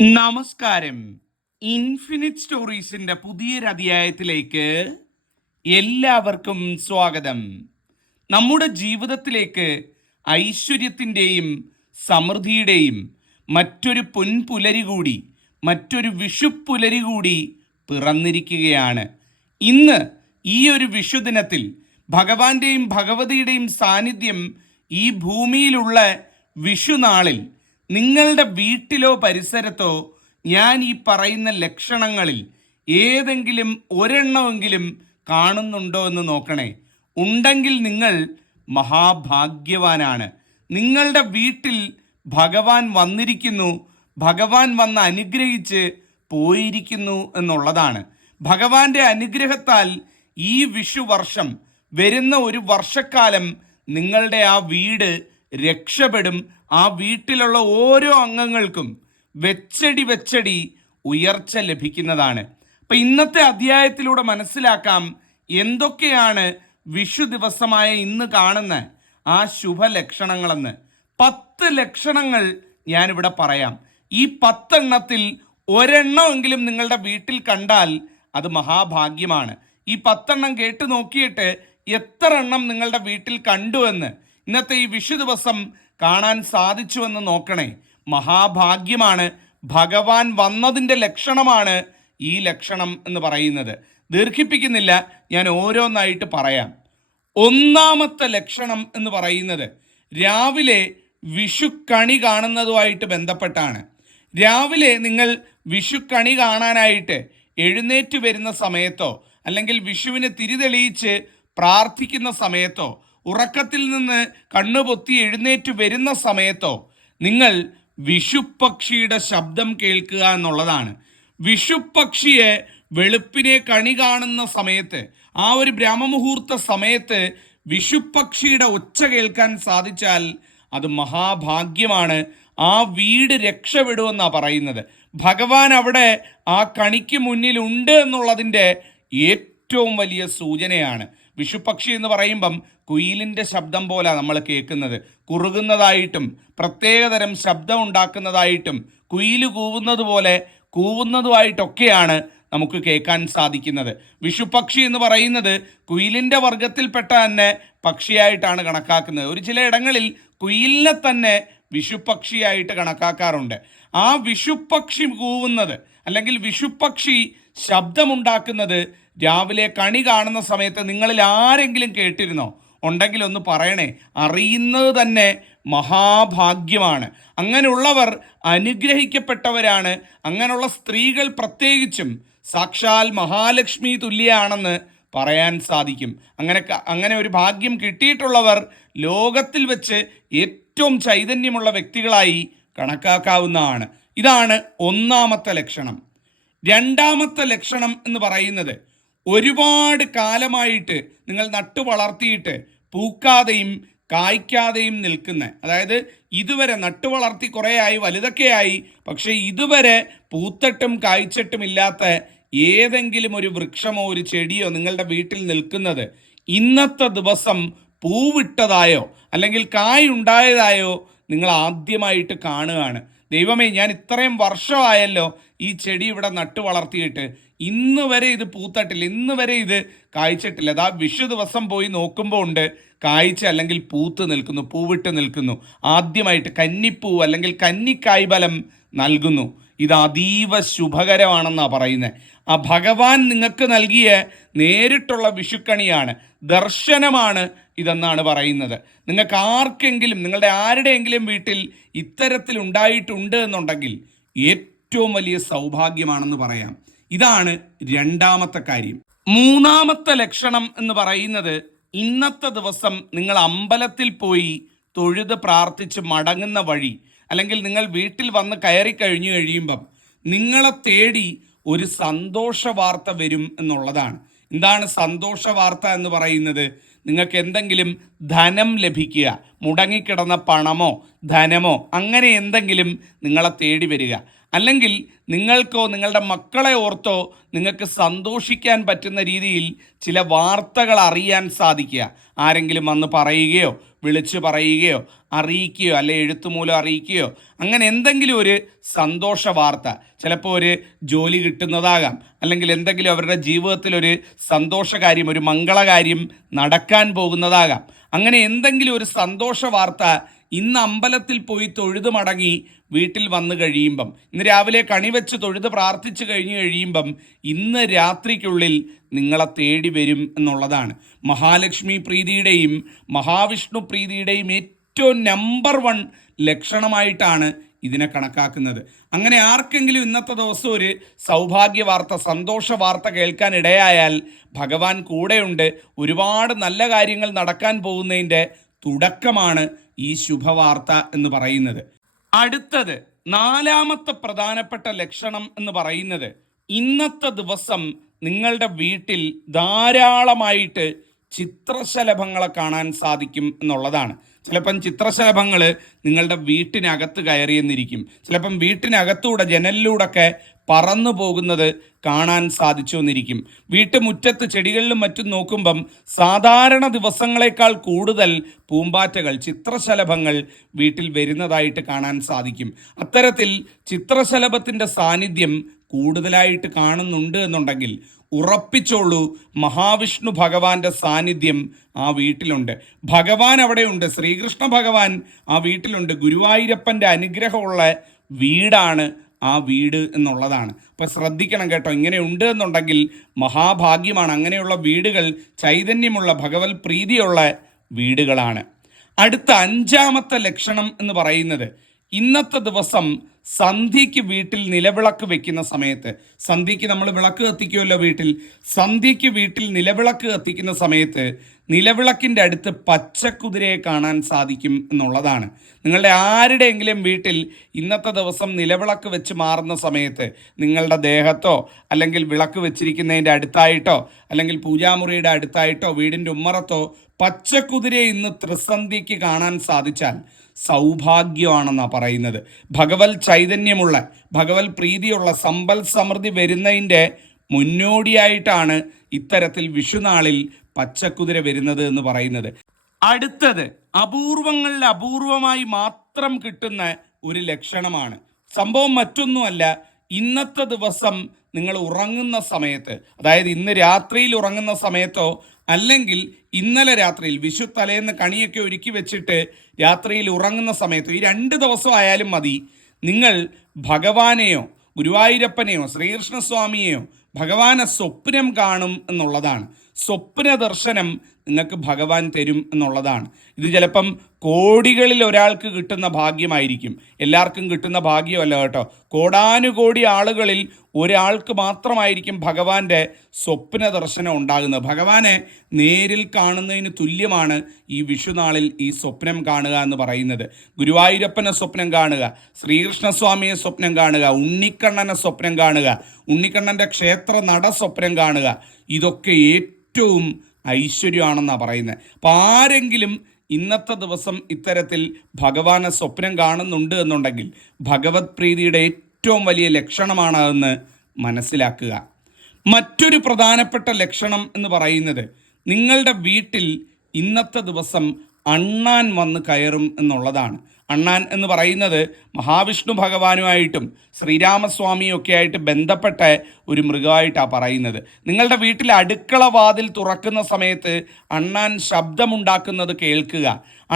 നമസ്കാരം. ഇൻഫിനിറ്റ് സ്റ്റോറീസിന്റെ പുതിയൊരു അധ്യായത്തിലേക്ക് എല്ലാവർക്കും സ്വാഗതം. നമ്മുടെ ജീവിതത്തിലേക്ക് ഐശ്വര്യത്തിൻ്റെയും സമൃദ്ധിയുടെയും മറ്റൊരു പൊൻപുലരി കൂടി, മറ്റൊരു വിഷുപ്പുലരി കൂടി പിറന്നിരിക്കുകയാണ്. ഇന്ന് ഈ ഒരു വിഷുദിനത്തിൽ ഭഗവാന്റെയും ഭഗവതിയുടെയും സാന്നിധ്യം ഈ ഭൂമിയിലുള്ള വിഷുനാളിൽ നിങ്ങളുടെ വീട്ടിലോ പരിസരത്തോ ഞാൻ ഈ പറയുന്ന ലക്ഷണങ്ങളിൽ ഏതെങ്കിലും ഒരെണ്ണമെങ്കിലും കാണുന്നുണ്ടോ എന്ന് നോക്കണേ. ഉണ്ടെങ്കിൽ നിങ്ങൾ മഹാഭാഗ്യവാനാണ്. നിങ്ങളുടെ വീട്ടിൽ ഭഗവാൻ വന്നിരിക്കുന്നു, ഭഗവാൻ വന്ന് അനുഗ്രഹിച്ച് പോയിരിക്കുന്നു എന്നുള്ളതാണ്. ഭഗവാന്റെ അനുഗ്രഹത്താൽ ഈ വിഷു വർഷം, വരുന്ന ഒരു വർഷക്കാലം നിങ്ങളുടെ ആ വീട് രക്ഷപ്പെടും. ആ വീട്ടിലുള്ള ഓരോ അംഗങ്ങൾക്കും വെച്ചടി ഉയർച്ച ലഭിക്കുന്നതാണ്. അപ്പൊ ഇന്നത്തെ അധ്യായത്തിലൂടെ മനസ്സിലാക്കാം എന്തൊക്കെയാണ് വിഷു ദിവസമായ ഇന്ന് കാണുന്ന ആ ശുഭലക്ഷണങ്ങളെന്ന്. 10 ലക്ഷണങ്ങൾ ഞാനിവിടെ പറയാം. ഈ 10 എണ്ണത്തിൽ ഒരെണ്ണമെങ്കിലും നിങ്ങളുടെ വീട്ടിൽ കണ്ടാൽ അത് മഹാഭാഗ്യമാണ്. ഈ 10 എണ്ണം കേട്ട് നോക്കിയിട്ട് എത്ര എണ്ണം നിങ്ങളുടെ വീട്ടിൽ കണ്ടു എന്ന് ഇന്നത്തെ ഈ വിഷു ദിവസം കാണാൻ സാധിച്ചുവെന്ന് നോക്കണേ. മഹാഭാഗ്യമാണ്. ഭഗവാൻ വന്നതിൻ്റെ ലക്ഷണമാണ് ഈ ലക്ഷണം എന്ന് പറയുന്നത്. ദീർഘിപ്പിക്കുന്നില്ല, ഞാൻ ഓരോന്നായിട്ട് പറയാം. ഒന്നാമത്തെ ലക്ഷണം എന്ന് പറയുന്നത് രാവിലെ വിഷുക്കണി കാണുന്നതുമായിട്ട് ബന്ധപ്പെട്ടാണ്. രാവിലെ നിങ്ങൾ വിഷുക്കണി കാണാനായിട്ട് എഴുന്നേറ്റ് വരുന്ന സമയത്തോ അല്ലെങ്കിൽ വിഷുവിന് തിരിതെളിയിച്ച് പ്രാർത്ഥിക്കുന്ന സമയത്തോ ഉറക്കത്തിൽ നിന്ന് കണ്ണുപൊത്തി എഴുന്നേറ്റ് വരുന്ന സമയത്തോ നിങ്ങൾ വിഷുപ്പക്ഷിയുടെ ശബ്ദം കേൾക്കുക എന്നുള്ളതാണ്. വിഷുപ്പക്ഷിയെ വെളുപ്പിനെ കണി കാണുന്ന സമയത്ത്, ആ ഒരു ബ്രഹ്മമുഹൂർത്ത സമയത്ത് വിഷുപ്പക്ഷിയുടെ ഒച്ച കേൾക്കാൻ സാധിച്ചാൽ അത് മഹാഭാഗ്യമാണ്. ആ വീട് രക്ഷപ്പെടുമെന്നാണ് പറയുന്നത്. ഭഗവാൻ അവിടെ ആ കണിക്ക് മുന്നിലുണ്ട് എന്നുള്ളതിൻ്റെ ഏറ്റവും വലിയ സൂചനയാണ്. വിഷുപ്പക്ഷി എന്ന് പറയുമ്പം കുയിലിൻ്റെ ശബ്ദം പോലെ നമ്മൾ കേൾക്കുന്നത്. കുറുകുന്നതായിട്ടും പ്രത്യേകതരം ശബ്ദം ഉണ്ടാക്കുന്നതായിട്ടും കുയിൽ കൂവുന്നത് പോലെ കൂവുന്നതുമായിട്ടൊക്കെയാണ് നമുക്ക് കേൾക്കാൻ സാധിക്കുന്നത്. വിഷുപ്പക്ഷി എന്ന് പറയുന്നത് കുയിലിൻ്റെ വർഗത്തിൽപ്പെട്ട തന്നെ പക്ഷിയായിട്ടാണ് കണക്കാക്കുന്നത്. ഒരു ചില ഇടങ്ങളിൽ കുയിലിനെ തന്നെ വിഷുപ്പക്ഷിയായിട്ട് കണക്കാക്കാറുണ്ട്. ആ വിഷുപ്പക്ഷി കൂവുന്നത് അല്ലെങ്കിൽ വിഷുപ്പക്ഷി ശബ്ദമുണ്ടാക്കുന്നത് രാവിലെ കണി കാണുന്ന സമയത്ത് നിങ്ങളിൽ ആരെങ്കിലും കേട്ടിരുന്നോ? ഉണ്ടെങ്കിൽ ഒന്ന് പറയണേ. അറിയുന്നത് തന്നെ മഹാഭാഗ്യമാണ്. അങ്ങനെയുള്ളവർ അനുഗ്രഹിക്കപ്പെട്ടവരാണ്. അങ്ങനെയുള്ള സ്ത്രീകൾ പ്രത്യേകിച്ചും സാക്ഷാൽ മഹാലക്ഷ്മി തുല്യാണെന്ന് പറയാൻ സാധിക്കും. അങ്ങനെ ഒരു ഭാഗ്യം കിട്ടിയിട്ടുള്ളവർ ലോകത്തിൽ വെച്ച് ഏറ്റവും ചൈതന്യമുള്ള വ്യക്തികളായി കണക്കാക്കാവുന്നതാണ്. ഇതാണ് ഒന്നാമത്തെ ലക്ഷണം. രണ്ടാമത്തെ ലക്ഷണം എന്ന് പറയുന്നത് ഒരുപാട് കാലമായിട്ട് നിങ്ങൾ നട്ടു വളർത്തിയിട്ട് പൂക്കാതെയും കായ്ക്കാതെയും നിൽക്കുന്ന, അതായത് ഇതുവരെ നട്ടു വളർത്തി കുറേ ആയി, വലുതൊക്കെയായി, പക്ഷേ ഇതുവരെ പൂത്തട്ടും കായ്ച്ചിട്ടും ഇല്ലാത്ത ഏതെങ്കിലും ഒരു വൃക്ഷമോ ഒരു ചെടിയോ നിങ്ങളുടെ വീട്ടിൽ നിൽക്കുന്നത് ഇന്നത്തെ ദിവസം പൂവിട്ടതായോ അല്ലെങ്കിൽ കായുണ്ടായതായോ നിങ്ങൾ ആദ്യമായിട്ട് കാണുകയാണ്. ദൈവമേ, ഞാൻ ഇത്രയും വർഷമായല്ലോ ഈ ചെടി ഇവിടെ നട്ടു വളർത്തിയിട്ട്, ഇന്ന് വരെ ഇത് പൂത്തട്ടില്ല, ഇന്ന് വരെ ഇത് കായ്ച്ചിട്ടില്ല. അതാ വിഷു ദിവസം പോയി നോക്കുമ്പോൾ ഉണ്ട് കായ്ച്ച് അല്ലെങ്കിൽ പൂത്ത് നിൽക്കുന്നു, പൂവിട്ട് നിൽക്കുന്നു. ആദ്യമായിട്ട് കന്നിപ്പൂ അല്ലെങ്കിൽ കന്നിക്കായ് ബലം നൽകുന്നു. ഇത് അതീവ ശുഭകരമാണെന്നാണ് പറയുന്നത്. ആ ഭഗവാൻ നിങ്ങൾക്ക് നൽകിയ നേരിട്ടുള്ള വിഷുക്കണിയാണ്, ദർശനമാണ് ഇതെന്നാണ് പറയുന്നത്. നിങ്ങൾക്ക് ആർക്കെങ്കിലും, നിങ്ങളുടെ ആരുടെയെങ്കിലും വീട്ടിൽ ഇത്തരത്തിൽ ഉണ്ടായിട്ടുണ്ട് എന്നുണ്ടെങ്കിൽ ഏറ്റവും വലിയ സൗഭാഗ്യമാണെന്ന് പറയാം. ഇതാണ് രണ്ടാമത്തെ കാര്യം. മൂന്നാമത്തെ ലക്ഷണം എന്ന് പറയുന്നത് ഇന്നത്തെ ദിവസം നിങ്ങൾ അമ്പലത്തിൽ പോയി തൊഴുത് പ്രാർത്ഥിച്ച് മടങ്ങുന്ന വഴി, അല്ലെങ്കിൽ നിങ്ങൾ വീട്ടിൽ വന്ന് കയറി കഴിഞ്ഞു കഴിയുമ്പം നിങ്ങളെ തേടി ഒരു സന്തോഷ വാർത്ത വരും എന്നുള്ളതാണ്. എന്താണ് സന്തോഷ വാർത്ത എന്ന് പറയുന്നത്? നിങ്ങൾക്ക് എന്തെങ്കിലും ധനം ലഭിക്കുക, മുടങ്ങിക്കിടന്ന പണമോ ധനമോ അങ്ങനെ എന്തെങ്കിലും നിങ്ങളെ തേടി വരിക. അല്ലെങ്കിൽ നിങ്ങൾക്കോ നിങ്ങളുടെ മക്കളെ ഓർത്തോ നിങ്ങൾക്ക് സന്തോഷിക്കാൻ പറ്റുന്ന രീതിയിൽ ചില വാർത്തകൾ അറിയാൻ സാധിക്കുക. ആരെങ്കിലും വന്ന് പറയുകയോ വിളിച്ചു പറയുകയോ അറിയിക്കുകയോ അല്ലെ എഴുത്തുമൂലം അറിയിക്കുകയോ അങ്ങനെ എന്തെങ്കിലും ഒരു സന്തോഷ വാർത്ത, ചിലപ്പോൾ ഒരു ജോലി കിട്ടുന്നതാകാം, അല്ലെങ്കിൽ എന്തെങ്കിലും അവരുടെ ജീവിതത്തിൽ ഒരു സന്തോഷകാര്യം, ഒരു മംഗളകാര്യം നടക്കാൻ പോകുന്നതാകാം. അങ്ങനെ എന്തെങ്കിലും ഒരു സന്തോഷ വാർത്ത ഇന്ന് അമ്പലത്തിൽ പോയി തൊഴുത് മടങ്ങി വീട്ടിൽ വന്നു കഴിയുമ്പം, ഇന്ന് രാവിലെ കണിവെച്ച് തൊഴുത് പ്രാർത്ഥിച്ചു കഴിഞ്ഞു കഴിയുമ്പം ഇന്ന് രാത്രിക്കുള്ളിൽ നിങ്ങളെ തേടി വരും എന്നുള്ളതാണ്. മഹാലക്ഷ്മി പ്രീതിയുടെയും മഹാവിഷ്ണു പ്രീതിയുടെയും ഏറ്റവും നമ്പർ 1 ലക്ഷണമായിട്ടാണ് ഇതിനെ കണക്കാക്കുന്നത്. അങ്ങനെ ആർക്കെങ്കിലും ഇന്നത്തെ ദിവസം ഒരു സൗഭാഗ്യ വാർത്ത, സന്തോഷ വാർത്ത കേൾക്കാൻ ഇടയായാൽ ഭഗവാൻ കൂടെയുണ്ട്. ഒരുപാട് നല്ല കാര്യങ്ങൾ നടക്കാൻ പോകുന്നതിൻ്റെ തുടക്കമാണ് ഈ ശുഭവാർത്ത എന്ന് പറയുന്നത്. അടുത്തത് 4ാമത്തെ പ്രധാനപ്പെട്ട ലക്ഷണം എന്ന് പറയുന്നത്, ഇന്നത്തെ ദിവസം നിങ്ങളുടെ വീട്ടിൽ ധാരാളമായിട്ട് ചിത്രശലഭങ്ങളെ കാണാൻ സാധിക്കും എന്നുള്ളതാണ്. ചിലപ്പം ചിത്രശലഭങ്ങൾ നിങ്ങളുടെ വീട്ടിനകത്ത് കയറിയെന്നിരിക്കും. ചിലപ്പം വീട്ടിനകത്തൂടെ ജനലിലൂടെയൊക്കെ പറന്നു പോകുന്നത് കാണാൻ സാധിച്ചു എന്നിരിക്കും. വീട്ടുമുറ്റത്ത് ചെടികളിലും മറ്റും നോക്കുമ്പം സാധാരണ ദിവസങ്ങളെക്കാൾ കൂടുതൽ പൂമ്പാറ്റകൾ, ചിത്രശലഭങ്ങൾ വീട്ടിൽ വരുന്നതായിട്ട് കാണാൻ സാധിക്കും. അത്തരത്തിൽ ചിത്രശലഭത്തിൻ്റെ സാന്നിധ്യം കൂടുതലായിട്ട് കാണുന്നുണ്ട് എന്നുണ്ടെങ്കിൽ ഉറപ്പിച്ചോളൂ, മഹാവിഷ്ണു ഭഗവാന്റെ സാന്നിധ്യം ആ വീട്ടിലുണ്ട്. ഭഗവാൻ അവിടെയുണ്ട്, ശ്രീകൃഷ്ണ ഭഗവാൻ ആ വീട്ടിലുണ്ട്. ഗുരുവായൂരപ്പൻ്റെ അനുഗ്രഹമുള്ള വീടാണ് ആ വീട് എന്നുള്ളതാണ്. അപ്പം ശ്രദ്ധിക്കണം കേട്ടോ, ഇങ്ങനെ ഉണ്ട് എന്നുണ്ടെങ്കിൽ മഹാഭാഗ്യമാണ്. അങ്ങനെയുള്ള വീടുകൾ ചൈതന്യമുള്ള ഭഗവത് പ്രീതിയുള്ള വീടുകളാണ്. അടുത്ത 5ാമത്തെ ലക്ഷണം എന്ന് പറയുന്നത്, ഇന്നത്തെ ദിവസം സന്ധ്യയ്ക്ക് വീട്ടിൽ നിലവിളക്ക് വെക്കുന്ന സമയത്ത്, സന്ധ്യയ്ക്ക് നമ്മൾ വിളക്ക് കത്തിക്കുമല്ലോ വീട്ടിൽ, സന്ധ്യയ്ക്ക് വീട്ടിൽ നിലവിളക്ക് കത്തിക്കുന്ന സമയത്ത് നിലവിളക്കിൻ്റെ അടുത്ത് പച്ചക്കുതിരയെ കാണാൻ സാധിക്കും എന്നുള്ളതാണ്. നിങ്ങളുടെ ആരുടെയെങ്കിലും വീട്ടിൽ ഇന്നത്തെ ദിവസം നിലവിളക്ക് വെച്ച് മാറുന്ന സമയത്ത് നിങ്ങളുടെ ദേഹത്തോ അല്ലെങ്കിൽ വിളക്ക് വെച്ചിരിക്കുന്നതിൻ്റെ അടുത്തായിട്ടോ അല്ലെങ്കിൽ പൂജാമുറിയുടെ അടുത്തായിട്ടോ വീടിൻ്റെ ഉമ്മറത്തോ പച്ചക്കുതിരയെ ഇന്ന് ത്രിസന്ധ്യയ്ക്ക് കാണാൻ സാധിച്ചാൽ സൗഭാഗ്യമാണെന്നാണ് പറയുന്നത്. ഭഗവത് ചൈതന്യമുള്ള, ഭഗവത് പ്രീതിയുള്ള സമ്പൽ സമൃദ്ധി വരുന്നതിൻ്റെ മുന്നോടിയായിട്ടാണ് ഇത്തരത്തിൽ വിഷുനാളിൽ പച്ചക്കുതിര വരുന്നത് എന്ന് പറയുന്നത്. അടുത്തത് അപൂർവങ്ങളിൽ അപൂർവമായി മാത്രം കിട്ടുന്ന ഒരു ലക്ഷണമാണ്. സംഭവം മറ്റൊന്നുമല്ല, ഇന്നത്തെ ദിവസം നിങ്ങൾ ഉറങ്ങുന്ന സമയത്ത്, അതായത് ഇന്ന് രാത്രിയിൽ ഉറങ്ങുന്ന സമയത്തോ അല്ലെങ്കിൽ ഇന്നലെ രാത്രിയിൽ വിഷു തലേന്ന് കണിയൊക്കെ ഒരുക്കി വെച്ചിട്ട് രാത്രിയിൽ ഉറങ്ങുന്ന സമയത്തോ, ഈ 2 ദിവസം ആയാലും മതി, നിങ്ങൾ ഭഗവാനെയോ ഗുരുവായൂരപ്പനെയോ ശ്രീകൃഷ്ണസ്വാമിയെയോ ഭഗവാനെ സ്വപ്നം കാണും എന്നുള്ളതാണ്. സ്വപ്ന ദർശനം നിങ്ങൾക്ക് ഭഗവാൻ തരും എന്നുള്ളതാണ്. ഇത് ചിലപ്പം കോടികളിൽ ഒരാൾക്ക് കിട്ടുന്ന ഭാഗ്യമായിരിക്കും, എല്ലാവർക്കും കിട്ടുന്ന ഭാഗ്യമല്ല കേട്ടോ. കോടാനുകോടി ആളുകളിൽ ഒരാൾക്ക് മാത്രമായിരിക്കും ഭഗവാന്റെ സ്വപ്ന ദർശനം ഉണ്ടാകുന്നത്. ഭഗവാനെ നേരിൽ കാണുന്നതിന് തുല്യമാണ് ഈ വിഷുനാളിൽ ഈ സ്വപ്നം കാണുക എന്ന് പറയുന്നത്. ഗുരുവായൂരപ്പനെ സ്വപ്നം കാണുക, ശ്രീകൃഷ്ണസ്വാമിയെ സ്വപ്നം കാണുക, ഉണ്ണിക്കണ്ണനെ സ്വപ്നം കാണുക, ഉണ്ണിക്കണ്ണൻ്റെ ക്ഷേത്ര നട സ്വപ്നം കാണുക, ഇതൊക്കെ ഏറ്റവും ഐശ്വര്യമാണെന്നാണ് പറയുന്നത്. അപ്പം ആരെങ്കിലും ഇന്നത്തെ ദിവസം ഇത്തരത്തിൽ ഭഗവാനെ സ്വപ്നം കാണുന്നുണ്ട് എന്നുണ്ടെങ്കിൽ ഭഗവത് പ്രീതിയുടെ ഏറ്റവും വലിയ ലക്ഷണമാണ് അതെന്ന് മനസ്സിലാക്കുക. മറ്റൊരു പ്രധാനപ്പെട്ട ലക്ഷണം എന്ന് പറയുന്നത്, നിങ്ങളുടെ വീട്ടിൽ ഇന്നത്തെ ദിവസം അണ്ണാൻ വന്ന് കയറും എന്നുള്ളതാണ്. അണ്ണാൻ എന്ന് പറയുന്നത് മഹാവിഷ്ണു ഭഗവാനുമായിട്ടും ശ്രീരാമസ്വാമിയും ഒക്കെ ആയിട്ട് ബന്ധപ്പെട്ട ഒരു മൃഗമായിട്ടാണ് പറയുന്നത്. നിങ്ങളുടെ വീട്ടിലെ അടുക്കള വാതിൽ തുറക്കുന്ന സമയത്ത് അണ്ണാൻ ശബ്ദമുണ്ടാക്കുന്നത് കേൾക്കുക.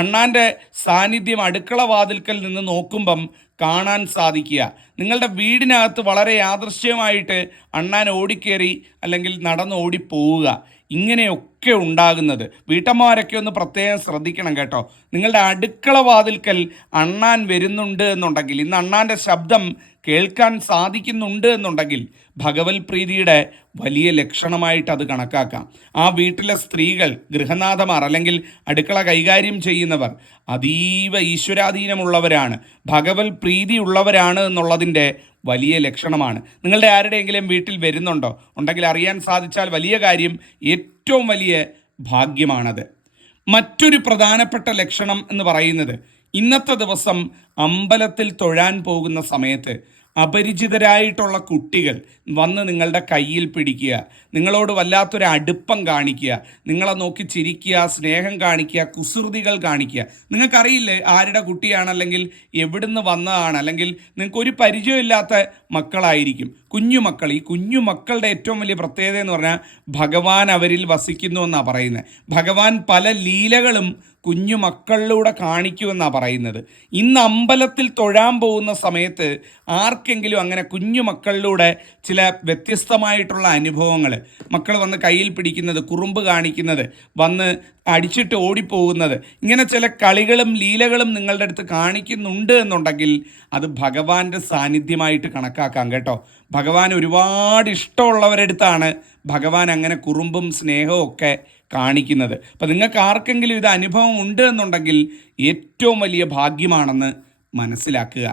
അണ്ണാൻ്റെ സാന്നിധ്യം അടുക്കള വാതിൽക്കൽ നിന്ന് നോക്കുമ്പം കാണാൻ സാധിക്കുക. നിങ്ങളുടെ വീടിനകത്ത് വളരെ യാദൃശ്യമായിട്ട് അണ്ണാൻ ഓടിക്കേറി അല്ലെങ്കിൽ നടന്ന് ഓടിപ്പോവുക, ഇങ്ങനെയൊക്കെ ഉണ്ടാകുന്നത് വീട്ടമ്മമാരൊക്കെ ഒന്ന് പ്രത്യേകം ശ്രദ്ധിക്കണം കേട്ടോ. നിങ്ങളുടെ അടുക്കള വാതിൽക്കൽ അണ്ണാൻ വരുന്നുണ്ട് എന്നുണ്ടെങ്കിൽ, ഇന്ന് അണ്ണാൻ്റെ ശബ്ദം കേൾക്കാൻ സാധിക്കുന്നുണ്ട് എന്നുണ്ടെങ്കിൽ ഭഗവത് പ്രീതിയുടെ വലിയ ലക്ഷണമായിട്ട് അത് കണക്കാക്കാം. ആ വീട്ടിലെ സ്ത്രീകൾ, ഗൃഹനാഥമാർ അല്ലെങ്കിൽ അടുക്കള കൈകാര്യം ചെയ്യുന്നവർ അതീവ ഈശ്വരാധീനമുള്ളവരാണ്, ഭഗവത് പ്രീതി ഉള്ളവരാണ് എന്നുള്ളതിൻ്റെ വലിയ ലക്ഷണമാണ്. നിങ്ങളുടെ ആരുടെയെങ്കിലും വീട്ടിൽ വരുന്നുണ്ടോ? ഉണ്ടെങ്കിൽ അറിയാൻ സാധിച്ചാൽ വലിയ കാര്യം, ഏറ്റവും വലിയ ഭാഗ്യമാണത്. മറ്റൊരു പ്രധാനപ്പെട്ട ലക്ഷണം എന്ന് പറയുന്നത് ഇന്നത്തെ ദിവസം അമ്പലത്തിൽ തൊഴാൻ പോകുന്ന സമയത്ത് അപരിചിതരായിട്ടുള്ള കുട്ടികൾ വന്ന് നിങ്ങളുടെ കയ്യിൽ പിടിക്കുക, നിങ്ങളോട് വല്ലാത്തൊരു അടുപ്പം കാണിക്കുക, നിങ്ങളെ നോക്കി ചിരിക്കുക, സ്നേഹം കാണിക്കുക, കുസൃതികൾ കാണിക്കുക. നിങ്ങൾക്കറിയില്ലേ ആരുടെ കുട്ടിയാണ്, അല്ലെങ്കിൽ എവിടുന്ന് വന്നതാണ്, അല്ലെങ്കിൽ നിങ്ങൾക്കൊരു പരിചയമില്ലാത്ത മക്കളായിരിക്കും കുഞ്ഞുമക്കൾ. ഈ കുഞ്ഞുമക്കളുടെ ഏറ്റവും വലിയ പ്രത്യേകത എന്ന് പറഞ്ഞാൽ ഭഗവാൻ അവരിൽ വസിക്കുന്നു എന്നാണ് പറയുന്നത്. ഭഗവാൻ പല ലീലകളും കുഞ്ഞുമക്കളിലൂടെ കാണിക്കുമെന്നാണ് പറയുന്നത്. ഇന്ന് അമ്പലത്തിൽ തൊഴാൻ പോകുന്ന സമയത്ത് ആർക്കെങ്കിലും അങ്ങനെ കുഞ്ഞുമക്കളിലൂടെ ചില വ്യത്യസ്തമായിട്ടുള്ള അനുഭവങ്ങൾ, മക്കൾ വന്ന് കയ്യിൽ പിടിക്കുന്നത്, കുറുമ്പ് കാണിക്കുന്നത്, വന്ന് അടിച്ചിട്ട് ഓടിപ്പോകുന്നത്, ഇങ്ങനെ ചില കളികളും ലീലകളും നിങ്ങളുടെ അടുത്ത് കാണിക്കുന്നുണ്ട് എന്നുണ്ടെങ്കിൽ അത് ഭഗവാന്റെ സാന്നിധ്യമായിട്ട് കണക്കാക്കാം കേട്ടോ. ഭഗവാൻ ഒരുപാട് ഇഷ്ടമുള്ളവരെടുത്താണ് ഭഗവാൻ അങ്ങനെ കുറുമ്പും സ്നേഹവും ഒക്കെ കാണിക്കുന്നത്. അപ്പം നിങ്ങൾക്ക് ആർക്കെങ്കിലും ഇത് അനുഭവം ഉണ്ട് എന്നുണ്ടെങ്കിൽ ഏറ്റവും വലിയ ഭാഗ്യമാണെന്ന് മനസ്സിലാക്കുക.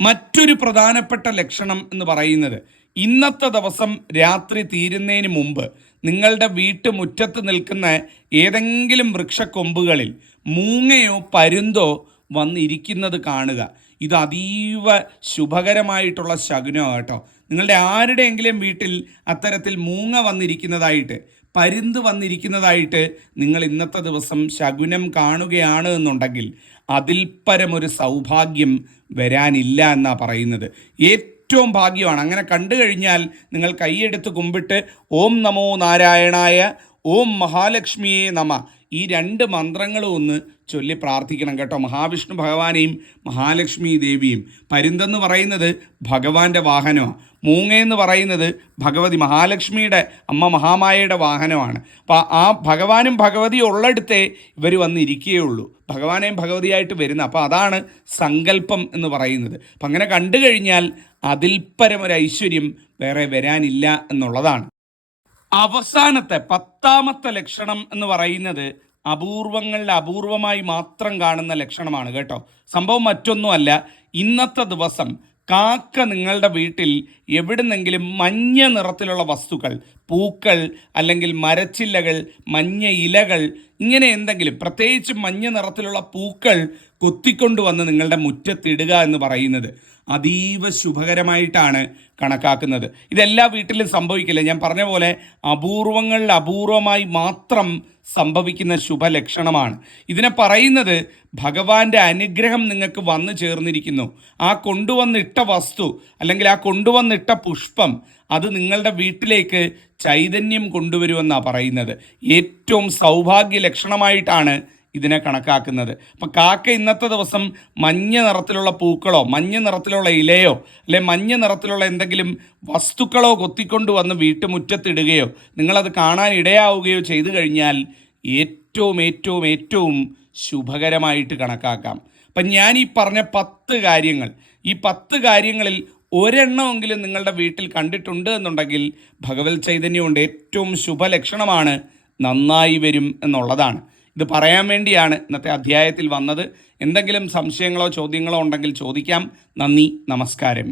മറ്റൊരു പ്രധാനപ്പെട്ട ലക്ഷണം എന്ന് പറയുന്നത് ഇന്നത്തെ ദിവസം രാത്രി തീരുന്നതിന് മുമ്പ് നിങ്ങളുടെ വീട്ടുമുറ്റത്ത് നിൽക്കുന്ന ഏതെങ്കിലും വൃക്ഷക്കൊമ്പുകളിൽ മൂങ്ങയോ പരുന്തോ വന്നിരിക്കുന്നത് കാണുക. ഇത് അതീവ ശുഭകരമായിട്ടുള്ള ശകുനമാണ് കേട്ടോ. നിങ്ങളുടെ ആരുടെയെങ്കിലും വീട്ടിൽ അത്തരത്തിൽ മൂങ്ങ വന്നിരിക്കുന്നതായിട്ട്, പരുന്ത് വന്നിരിക്കുന്നതായിട്ട് നിങ്ങൾ ഇന്നത്തെ ദിവസം ശകുനം കാണുകയാണ് എന്നുണ്ടെങ്കിൽ അതിൽ പരമൊരു സൗഭാഗ്യം വരാനില്ല എന്നാണ് പറയുന്നത്. ഏറ്റവും ഭാഗ്യമാണ്. അങ്ങനെ കണ്ടു കഴിഞ്ഞാൽ നിങ്ങൾ കൈയെടുത്ത് കുമ്പിട്ട് ഓം നമോ നാരായണായ, ഓം മഹാലക്ഷ്മിയെ നമ, ഈ 2 മന്ത്രങ്ങളും ഒന്ന് ചൊല്ലി പ്രാർത്ഥിക്കണം കേട്ടോ. മഹാവിഷ്ണു ഭഗവാനെയും മഹാലക്ഷ്മി ദേവിയും. പരുന്തെന്ന് പറയുന്നത് ഭഗവാന്റെ വാഹനമാണ്. മൂങ്ങയെന്ന് പറയുന്നത് ഭഗവതി മഹാലക്ഷ്മിയുടെ അമ്മ മഹാമായയുടെ വാഹനമാണ്. അപ്പോൾ ആ ഭഗവാനും ഭഗവതിയും ഉള്ളിടത്തേ ഇവർ വന്നിരിക്കുകയുള്ളൂ, ഭഗവാനെയും ഭഗവതിയായിട്ട് വരുന്ന. അപ്പോൾ അതാണ് സങ്കല്പം എന്ന് പറയുന്നത്. അപ്പം അങ്ങനെ കണ്ടു കഴിഞ്ഞാൽ അതിൽ പരമൊരു ഐശ്വര്യം വേറെ വരാനില്ല എന്നുള്ളതാണ്. അവസാനത്തെ 10ാമത്തെ ലക്ഷണം എന്ന് പറയുന്നത് അപൂർവങ്ങളിൽ അപൂർവമായി മാത്രം കാണുന്ന ലക്ഷണമാണ് കേട്ടോ. സംഭവം മറ്റൊന്നുമല്ല, ഇന്നത്തെ ദിവസം കാക്ക നിങ്ങളുടെ വീട്ടിൽ എവിടുന്നെങ്കിലും മഞ്ഞ നിറത്തിലുള്ള വസ്തുക്കൾ, പൂക്കൾ അല്ലെങ്കിൽ മരച്ചില്ലകൾ, മഞ്ഞ ഇലകൾ, ഇങ്ങനെ എന്തെങ്കിലും പ്രത്യേകിച്ച് മഞ്ഞ നിറത്തിലുള്ള പൂക്കൾ കൊത്തിക്കൊണ്ടുവന്ന് നിങ്ങളുടെ മുറ്റത്തിടുക എന്ന് പറയുന്നത് അതീവ ശുഭകരമായിട്ടാണ് കണക്കാക്കുന്നത്. ഇതെല്ലാ വീട്ടിലും സംഭവിക്കില്ല. ഞാൻ പറഞ്ഞ പോലെ അപൂർവങ്ങളിൽ അപൂർവമായി മാത്രം സംഭവിക്കുന്ന ശുഭലക്ഷണമാണ്. ഇതിനെ പറയുന്നത് ഭഗവാന്റെ അനുഗ്രഹം നിങ്ങൾക്ക് വന്നു ചേർന്നിരിക്കുന്നു. ആ കൊണ്ടുവന്നിട്ട വസ്തു അല്ലെങ്കിൽ ആ കൊണ്ടുവന്നിട്ട പുഷ്പം അത് നിങ്ങളുടെ വീട്ടിലേക്ക് ചൈതന്യം കൊണ്ടുവരുമെന്നാണ് പറയുന്നത്. ഏറ്റവും സൗഭാഗ്യ ലക്ഷണമായിട്ടാണ് ഇതിനെ കണക്കാക്കുന്നത്. അപ്പം കാക്ക ഇന്നത്തെ ദിവസം മഞ്ഞ നിറത്തിലുള്ള പൂക്കളോ മഞ്ഞ നിറത്തിലുള്ള ഇലയോ അല്ലെ മഞ്ഞ നിറത്തിലുള്ള എന്തെങ്കിലും വസ്തുക്കളോ കൊത്തിക്കൊണ്ട് വന്ന് വീട്ടുമുറ്റത്തിടുകയോ നിങ്ങളത് കാണാൻ ഇടയാവുകയോ ചെയ്തു കഴിഞ്ഞാൽ ഏറ്റവും ഏറ്റവും ഏറ്റവും ശുഭകരമായിട്ട് കണക്കാക്കാം. അപ്പം ഞാൻ ഈ പറഞ്ഞ 10 കാര്യങ്ങൾ, ഈ 10 കാര്യങ്ങളിൽ ഒരെണ്ണമെങ്കിലും നിങ്ങളുടെ വീട്ടിൽ കണ്ടിട്ടുണ്ട് എന്നുണ്ടെങ്കിൽ ഭഗവത് ചൈതന്യമുണ്ട്. ഏറ്റവും ശുഭലക്ഷണമാണ്, നന്നായി വരും എന്നുള്ളതാണ്. ഇത് പറയാൻ വേണ്ടിയാണ് ഇന്നത്തെ അധ്യായത്തിൽ വന്നത്. എന്തെങ്കിലും സംശയങ്ങളോ ചോദ്യങ്ങളോ ഉണ്ടെങ്കിൽ ചോദിക്കാം. നന്ദി, നമസ്കാരം.